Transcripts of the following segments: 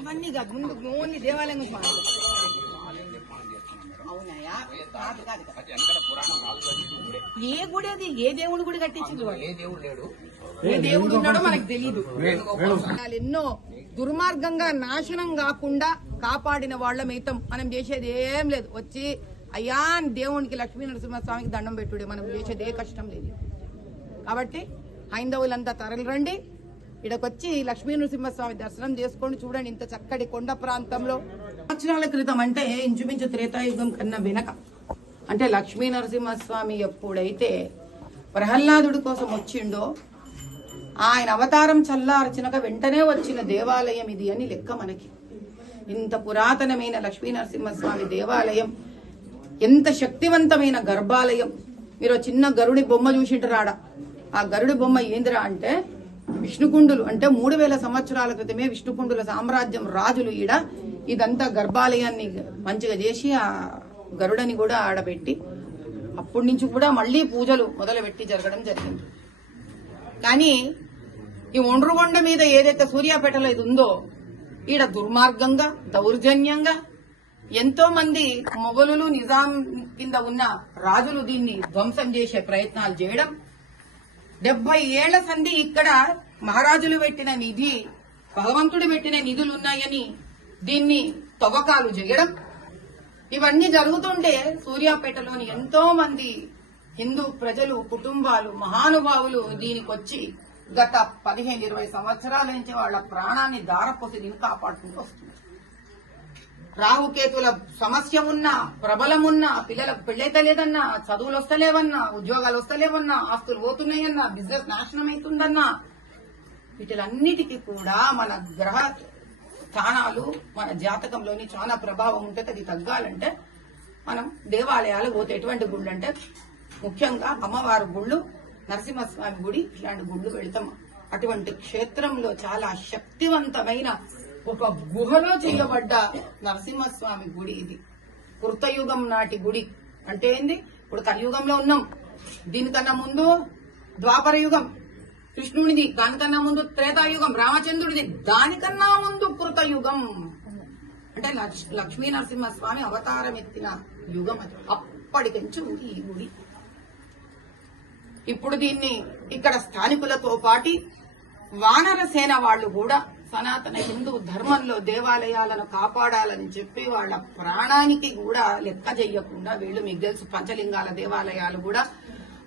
అవన్నీ కాదు, ముందు ఓన్లీ దేవాలయం గురించి మాట్లాడు. అవునాయా? కాదు కాదు, ఏ గుడి అది? ఏ దేవుడు గుడి కట్టించింది? ఏ దేవుడు ఉన్నాడో మనకు తెలీదు. ఎన్నో దుర్మార్గంగా నాశనం కాకుండా కాపాడిన వాళ్ళ మిగతం మనం చేసేది ఏం లేదు. వచ్చి అయ్యా దేవునికి లక్ష్మీ నరసింహస్వామికి దండం పెట్టుడే, మనం చేసేది ఏ కష్టం లేదు. కాబట్టి హైందవులంతా తరలి రండి, ఇక్కడికొచ్చి లక్ష్మీ నరసింహస్వామి దర్శనం చేసుకోండి. చూడండి ఇంత చక్కటి కొండ ప్రాంతంలో. సంవత్సరాల క్రితం అంటే ఇంచుమించు త్రేతాయుగం కన్నా వెనక, అంటే లక్ష్మీ నరసింహస్వామి ఎప్పుడైతే ప్రహ్లాదుడి కోసం వచ్చిండో ఆయన అవతారం చల్లార్చినక వెంటనే వచ్చిన దేవాలయం ఇది అని లెక్క మనకి. ఇంత పురాతనమైన లక్ష్మీ నరసింహస్వామి దేవాలయం, ఎంత శక్తివంతమైన గర్భాలయం. మీరు చిన్న గరుడి బొమ్మ చూసింటారాడ. ఆ గరుడి బొమ్మ ఏందిరా అంటే విష్ణుకుండులు, అంటే 3000 సంవత్సరాల క్రితమే విష్ణుకుండుల సామ్రాజ్యం రాజులు ఈడ ఇదంతా గర్భాలయాన్ని మంచిగా చేసి ఆ గరుడని కూడా ఆడబెట్టి అప్పటి నుంచి కూడా మళ్లీ పూజలు మొదలుపెట్టి జరగడం జరిగింది. కానీ ఈ ఒండ్రుగొండ మీద ఏదైతే సూర్యాపేటలో ఇది ఉందో ఈడ దుర్మార్గంగా దౌర్జన్యంగా ఎంతో మంది మొఘలులు నిజాం కింద ఉన్న రాజులు దీన్ని ధ్వంసం చేసే ప్రయత్నాలు చేయడం, 70 ఏళ్ల సంధి ఇక్కడ మహారాజులు పెట్టిన నిధి, భగవంతుడు పెట్టిన నిధులున్నాయని దీన్ని తవ్వకాలు చేయడం, ఇవన్నీ జరుగుతుంటే సూర్యాపేటలోని ఎంతో మంది హిందూ ప్రజలు, కుటుంబాలు, మహానుభావులు దీనికొచ్చి గత 15-20 సంవత్సరాల నుంచి వాళ్ళ ప్రాణాన్ని దారపోసి దీన్ని కాపాడుకుంటూ వస్తున్నారు. రాహుకేతుల సమస్య ఉన్నా, ప్రబలమున్నా, పిల్లలకు పెళ్ళైతలేదన్నా, చదువులు వస్తలేవన్నా, ఉద్యోగాలు వస్తలేవన్నా, ఆస్తులు పోతున్నాయన్నా, బిజినెస్ నాశనం అవుతుందన్నా, వీటిలన్నిటికీ కూడా మన గ్రహ స్థానాలు మన జాతకంలోని చాలా ప్రభావం ఉంటుంది. అది తగ్గాలంటే మనం దేవాలయాలు పోతే ఎటువంటి గుళ్ళు అంటే ముఖ్యంగా అమ్మవారి గుళ్ళు, నరసింహస్వామి గుడి, ఇలాంటి గుళ్ళు వెళ్తాం. అటువంటి క్షేత్రంలో చాలా శక్తివంతమైన ఒక గుహలో చేయబడ్డ నరసింహస్వామి గుడి ఇది. కృతయుగం నాటి గుడి అంటే ఏంది? ఇప్పుడు కలియుగంలో ఉన్నాం, దీనికన్నా ముందు ద్వాపర యుగం కృష్ణుడిది, దానికన్నా ముందు త్రేతాయుగం రామచంద్రుడిది, దానికన్నా ముందు కృతయుగం అంటే లక్ష్మీ నరసింహస్వామి అవతారం ఎత్తిన యుగం అది. అప్పటికించి ఉంది ఈ గుడి. ఇప్పుడు దీన్ని ఇక్కడ స్థానికులతో పాటి వానర సేన వాళ్ళు కూడా సనాతన హిందూ ధర్మంలో దేవాలయాలను కాపాడాలని చెప్పి వాళ్ళ ప్రాణానికి కూడా లెక్క చెయ్యకుండా వీళ్ళు, మీకు తెలుసు పంచలింగాల దేవాలయాలు కూడా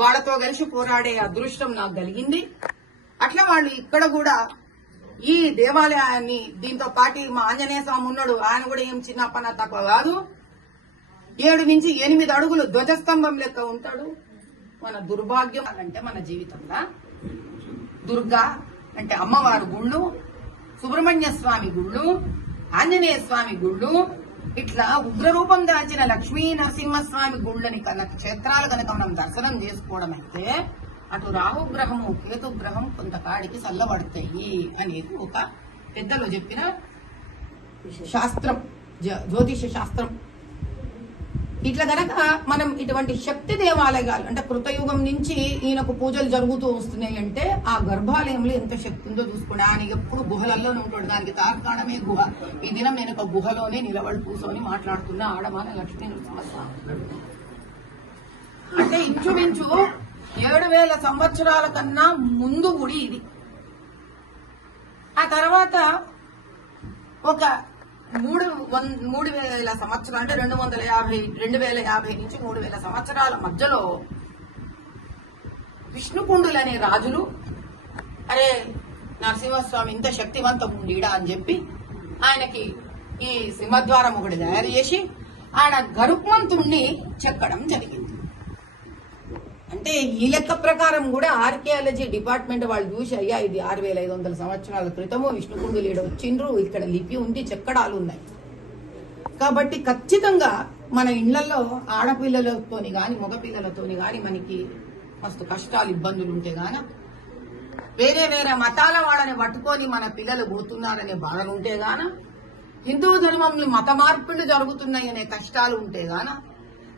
వాళ్ళతో కలిసి పోరాడే అదృష్టం నాకు కలిగింది. అట్లా వాళ్ళు ఇక్కడ కూడా ఈ దేవాలయాన్ని, దీంతో పాటి మా ఆంజనేయ స్వామి ఉన్నాడు, ఆయన కూడా ఏం చిన్న పన తక్కువ కాదు, 7 నుంచి 8 అడుగులు ధ్వజస్తంభం లెక్క ఉంటాడు. మన దుర్భాగ్యం అంటే మన జీవితంలో దుర్గా అంటే అమ్మవారి గుళ్ళు, సుబ్రహ్మణ్య స్వామి గుళ్ళు, ఆంజనేయ స్వామి గుళ్ళు, ఇట్లా ఉగ్రరూపం దాల్చిన లక్ష్మీ నరసింహస్వామి గుళ్ళని క్షేత్రాలు కనుక మనం దర్శనం చేసుకోవడం అయితే అటు రాహుగ్రహము కేతుగ్రహం కొంతకాడికి చల్లబడతాయి అనేది ఒక పెద్దలు చెప్పిన శాస్త్రం, జ్యోతిష శాస్త్రం. ఇట్లా గనక మనం ఇటువంటి శక్తి దేవాలయాలు అంటే కృతయుగం నుంచి ఈయనకు పూజలు జరుగుతూ వస్తున్నాయి అంటే ఆ గర్భాలయంలో ఎంత శక్తి ఉందో చూసుకోండి. ఆయన ఎప్పుడు గుహలలోనే ఉంటాడు, దానికి తార్కాణమే గుహ. ఈ దినం నేను ఒక గుహలోనే నిలబడి కూర్చొని మాట్లాడుతున్న ఆడమాన లక్ష్మీ నరసింహస్వామి అంటే ఇంచుమించు 7000 సంవత్సరాల కన్నా ముందు గుడి ఇది. ఆ తర్వాత ఒక 3000 సంవత్సరాలు అంటే 2050 నుంచి 3000 సంవత్సరాల మధ్యలో విష్ణుకుండులు అనే రాజులు, అరే నరసింహస్వామి ఇంత శక్తివంతం ఉండీడా అని చెప్పి ఆయనకి ఈ సింహద్వారం ఒకటి తయారు చేసి ఆయన గరుత్మంతుణ్ణి చెక్కడం జరిగింది. అంటే ఈ లెక్క ప్రకారం కూడా ఆర్కియాలజీ డిపార్ట్మెంట్ వాళ్ళు చూసి, అయ్యా ఇది 6500 సంవత్సరాల క్రితము విష్ణుకుండులు ఈడ వచ్చిండ్రు, ఇక్కడ లిపి ఉంది, చెక్కడాలు ఉన్నాయి. కాబట్టి ఖచ్చితంగా మన ఇళ్లలో ఆడపిల్లలతోని గాని మగపిల్లలతోని గాని మనకి మస్తు కష్టాలు ఇబ్బందులు ఉంటే గాన, వేరే వేరే మతాల వాళ్ళని పట్టుకొని మన పిల్లలు పోతున్నారనే బాధలు ఉంటే గాన, హిందూ ధర్మంలో మత మార్పులు జరుగుతున్నాయనే కష్టాలు ఉంటే గాన,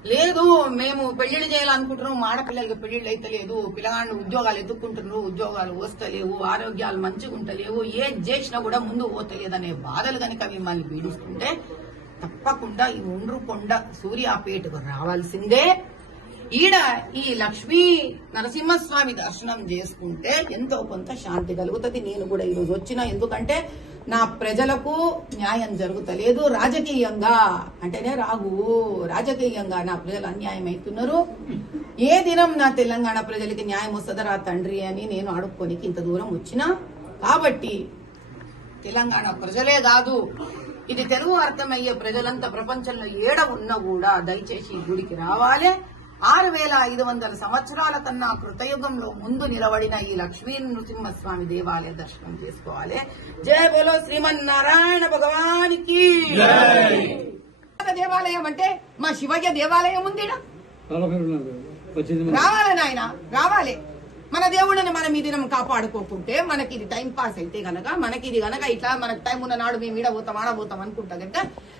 లేదు మేము పెళ్లిళ్ళు చేయాలనుకుంటున్నాం, ఆడపిల్లలకి పెళ్లిళ్ళు అయితే లేదు, పిల్లగాళ్ళు ఉద్యోగాలు ఎత్తుక్కుంటున్నారు, ఉద్యోగాలు వస్తలేవు, ఆరోగ్యాలు మంచిగా ఉంటలేవు, ఏది చేసినా కూడా ముందు పోతలేదనే బాధలు కనుక మిమ్మల్ని పీడిస్తుంటే తప్పకుండా ఈ ఉండ్రుకొండ సూర్యాపేటకు రావాల్సిందే. ఈడ ఈ లక్ష్మీ నరసింహస్వామి దర్శనం చేసుకుంటే ఎంతో కొంత శాంతి కలుగుతుంది. నేను కూడా ఈరోజు వచ్చిన, ఎందుకంటే నా ప్రజలకు న్యాయం జరుగుతలేదు, రాజకీయంగా అంటేనే రాజకీయంగా నా ప్రజలు అన్యాయం అవుతున్నారు. ఏ దినం నా తెలంగాణ ప్రజలకి న్యాయం వస్తుందరా తండ్రి అని నేను అడుక్కోనికి ఇంత దూరం వచ్చినా. కాబట్టి తెలంగాణ ప్రజలే కాదు, ఇది తెలుగు అర్థమయ్యే ప్రజలంతా ప్రపంచంలో ఏడ ఉన్నా కూడా దయచేసి ఈ గుడికి రావాలి. 6500 సంవత్సరాల కన్నా కృతయుగంలో ముందు నిలబడిన ఈ లక్ష్మీ నృసింహస్వామి దేవాలయ దర్శనం చేసుకోవాలి. జయ బోలో శ్రీమన్నారాయణ భగవానికి. దేవాలయం అంటే మా శివయ్య దేవాలయం ఉంది. రావాలి నాయన, రావాలి. మన దేవుడిని మనం ఈ దినం కాపాడుకోకుంటే మనకి ఇది టైం పాస్ అయితే గనక, మనకి ఇది గనక ఇట్లా మనకు టైం ఉన్న నాడు మేము ఈడబోతాం ఆడబోతాం అనుకుంటా కనుక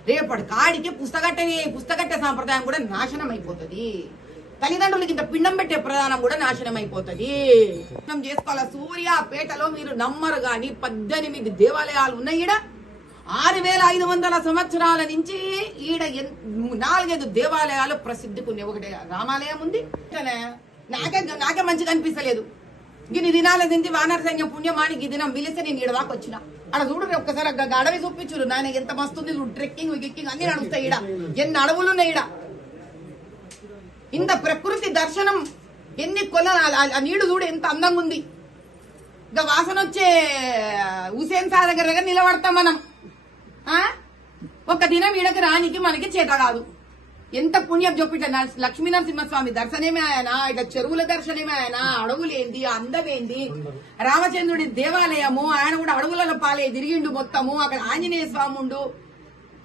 రేపటి కాడికి పుస్తకట్టే సాంప్రదాయం కూడా నాశనం అయిపోతుంది. తల్లిదండ్రులకి ఇంత పిండం పెట్టే ప్రధానం కూడా నాశనం అయిపోతుంది. చేసుకోవాలి. సూర్యాపేటలో మీరు నమ్మరు గాని 18 దేవాలయాలు ఉన్నాయి. ఈడ 6500 సంవత్సరాల నుంచి ఈడ 4-5 దేవాలయాలు ప్రసిద్ధికి ఉన్నాయి. ఒకటే రామాలయం ఉంది. నాకే మంచిగా అనిపిస్తలేదు. గిన్ని దినాల నుంచి వానర సైన్యం పుణ్యమాని ఈ దినం పిలిస్తే నేను ఈడ దాకా వచ్చిన. అక్కడ చూడరు ఒక్కసారి అడవి చూపించురు నాయన, ఎంత మస్తుంది. ట్రెక్కింగ్ గిక్కింగ్ అన్ని నడుస్తాయి. ఈడ ఎన్ని అడవులున్నాయి. ఈడ ఇంత ప్రకృతి దర్శనం, ఎన్ని కొలను, ఆ నీళ్లు చూడు ఎంత అందంగా ఉంది. ఇంకా వాసన వచ్చే హుసేన్ సాగర్ దగ్గర నిలబడతాం మనం. ఒక దినం ఈడకి రానికి మనకి చేత కాదు. ఎంత పుణ్యం చూపిట. లక్ష్మీ నరసింహస్వామి దర్శనమే ఆయన, ఇట్లా చెరువుల దర్శనమే ఆయన, అడవులేంది, అందమేంది. రామచంద్రుడి దేవాలయము, ఆయన కూడా అడవులలో పాలే తిరిగిండు మొత్తము. అక్కడ ఆంజనేయ స్వామి ఉండు.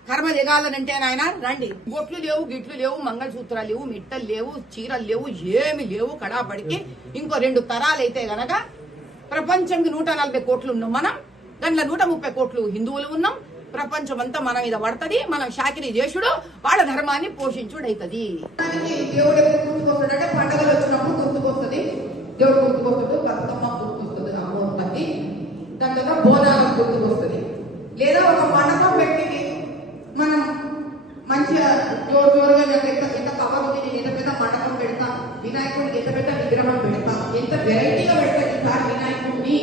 కర్మ దిగాలనంటే ఆయన రండి. బొట్లు లేవు, గిట్లు లేవు, మంగళసూత్రాలు లేవు, మిట్టలు లేవు, చీరలు లేవు, ఏమి లేవు. కడాపడికి ఇంకో 2 తరాలైతే గనక ప్రపంచంకి 140 కోట్లు ఉన్నాం మనం. దాంట్లో 130 కోట్లు హిందువులు ఉన్నాం. ప్రపంచం అంతా మన మీద పడుతుంది. మనం షాకిరీ చేసుడు, వాళ్ళ ధర్మాన్ని పోషించుడు అవుతుంది. దేవుడు ఎప్పుడు గుర్తుకొస్తాడంటే పండుగలు వచ్చినప్పుడు గుర్తుకొస్తుంది. దేవుడు గుర్తుకొస్తాడు, బతుకమ్మ గుర్తుకొస్తుంది, అమ్మోత్పత్తి. దాని తర్వాత బోనాలు గుర్తుకొస్తుంది. లేదా ఒక మండపం పెట్టి మనం మంచిగా జోరుగా ఎంత కవర్ ఉంది, ఎంత పెద్ద మండపం పెడతాం, వినాయకుడికి ఎంత పెద్ద విగ్రహం పెడతాం, ఎంత వెరైటీగా పెడతాం ఈసారి వినాయకుడిని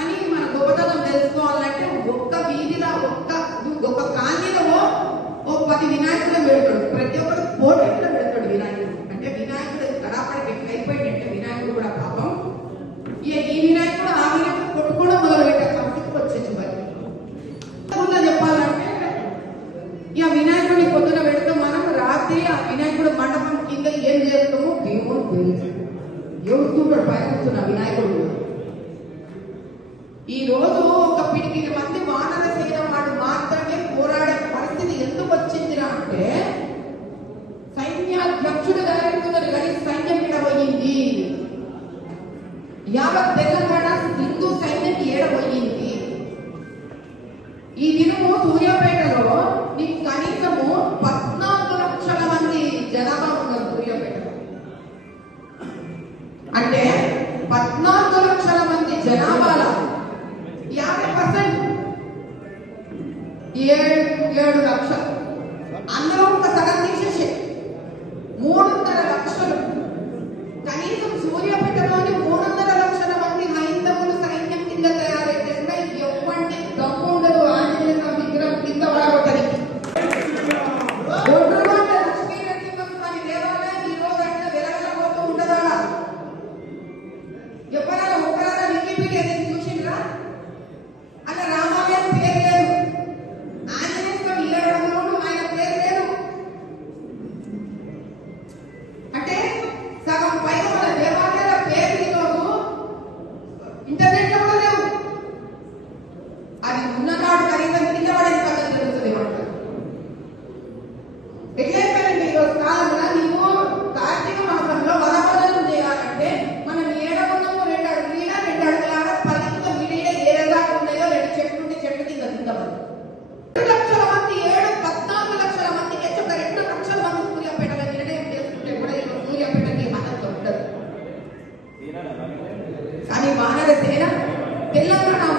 అని మన గొప్పతనం తెలుసుకోవాలంటే ఒక్క వీధిలో ఒక్క కాలనీలో ఓ 10 వినాయకుడు పెడతాడు. ప్రతి ఒక్కరు పోటీ కూడా పెడతాడు వినాయకుడు. అంటే వినాయకుడు కడాపడికి అయిపోయిందంటే వినాయకుడు కూడా పాపం. ఈ వినాయకుడు ఆ వినాయకుడు కొట్టుకోవడం మొదలు పెట్టే సంస్థకి వచ్చేసి మరి చెప్పాలంటే ఇక వినాయకుడిని పొద్దున పెడతాం మనం. రాత్రి ఆ వినాయకుడు మండపం కింద ఏం చేస్తాము, దేవుడు ఎవరుతుంటాడు పైన వినాయకుడు. ఈ రోజు ఒక 8 మంది వానర సేన వాడు మాత్రమే పోరాడే పరిస్థితి ఎందుకు వచ్చిందిరా అంటే సైన్యాధ్యక్షుడు జరుగుతున్నది కానీ సైన్యం ఎడబోయింది. యావత్ తెలంగాణ హిందూ సైన్యం ఏడబోయింది. ఈ దినము సూర్యాపేటలో నీకు కనీసము 14 లక్షల మంది జనాభా ఉన్నారు సూర్యాపేటలో. అంటే 14 లక్షల మంది జనాభాలో 50% 7 లక్షలు. అందులో ఒక సగం తీసేసే 3.5 లక్షలు. కనీసం సూర్యాపేటలోని 3.5 లక్షల మంది హైందవులు సైన్యం కింద తయారైతే ఎవ్వంటి దమ్ము ఉండదు ఆంజనేయ విగ్రహం కింద వాడబడ్డది. లక్ష్మీ నరసింహస్వామి దేవాలయం ఈ రోజు అంటే వెలగలబోతూ ఉంటుందా? ఎవరైనా ఒకరైనా వికీపీడియా చూసిండ్రా? అలా రామాలయం పేరు లేదు, ఆంజనేయ స్వామి 7 అడుగులు ఆయన పేరు లేదు. అంటే సగం పైన మన దేవాలయాల పేరు ఈరోజు ఇంటర్నెట్ లో కూడా లేవు. అది ఉన్ననాడు కనీసం కింద పడేది పద్ధతి జరుగుతుంది. ఎట్లయిపోయిందంటే ఈరోజు కాలంలో నీవు కార్తీక మాసంలో వనభోజనం చేయాలంటే మనం 7 అడుగులు 2 అడుగులు 2 అడుగులాగా పరిస్థితిలో విడిగా ఏ రకాలు ఉన్నాయో 2 చెట్లు ఉంటే చెట్టు కింద 2 లక్షల మంది 14 లక్షల మందికి 2 లక్షల మంది తెలంగాణ